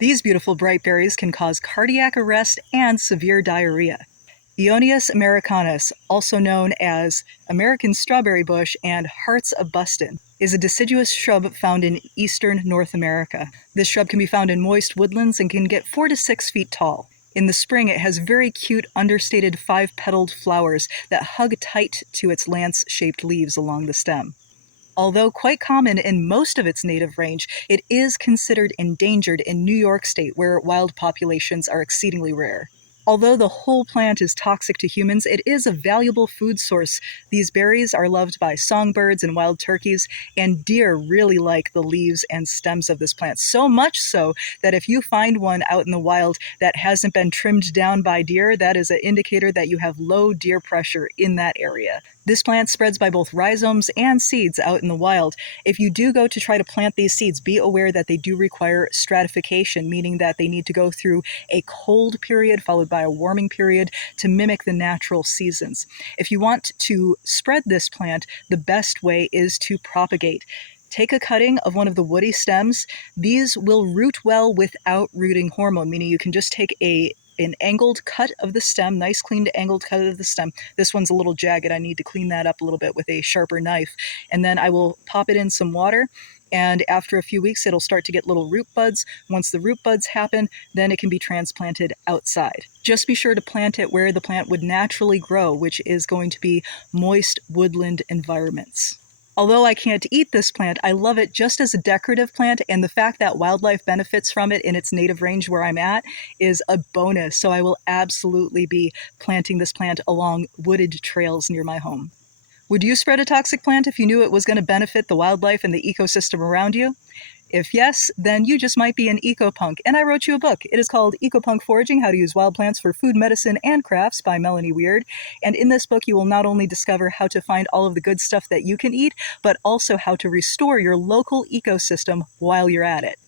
These beautiful bright berries can cause cardiac arrest and severe diarrhea. Euonymus americanus, also known as American strawberry bush and hearts of Buston, is a deciduous shrub found in eastern North America. This shrub can be found in moist woodlands and can get 4 to 6 feet tall. In the spring, it has very cute, understated 5-petaled flowers that hug tight to its lance-shaped leaves along the stem. Although quite common in most of its native range, it is considered endangered in New York State, where wild populations are exceedingly rare. Although the whole plant is toxic to humans, it is a valuable food source. These berries are loved by songbirds and wild turkeys, and deer really like the leaves and stems of this plant. So much so that if you find one out in the wild that hasn't been trimmed down by deer, that is an indicator that you have low deer pressure in that area. This plant spreads by both rhizomes and seeds out in the wild. If you do go to try to plant these seeds, be aware that they do require stratification, meaning that they need to go through a cold period followed by a warming period to mimic the natural seasons. If you want to spread this plant, the best way is to propagate. Take a cutting of one of the woody stems. These will root well without rooting hormone, meaning you can just take an angled cut of the stem, nice cleaned angled cut of the stem. This one's a little jagged. I need to clean that up a little bit with a sharper knife. And then I will pop it in some water, and after a few weeks it'll start to get little root buds. Once the root buds happen, then it can be transplanted outside. Just be sure to plant it where the plant would naturally grow, which is going to be moist woodland environments. Although I can't eat this plant, I love it just as a decorative plant, and the fact that wildlife benefits from it in its native range where I'm at is a bonus, so I will absolutely be planting this plant along wooded trails near my home. Would you spread a toxic plant if you knew it was going to benefit the wildlife and the ecosystem around you? If yes, then you just might be an eco-punk, and I wrote you a book. It is called Eco-Punk Foraging: How to Use Wild Plants for Food, Medicine, and Crafts by Melanie Weird. And in this book, you will not only discover how to find all of the good stuff that you can eat, but also how to restore your local ecosystem while you're at it.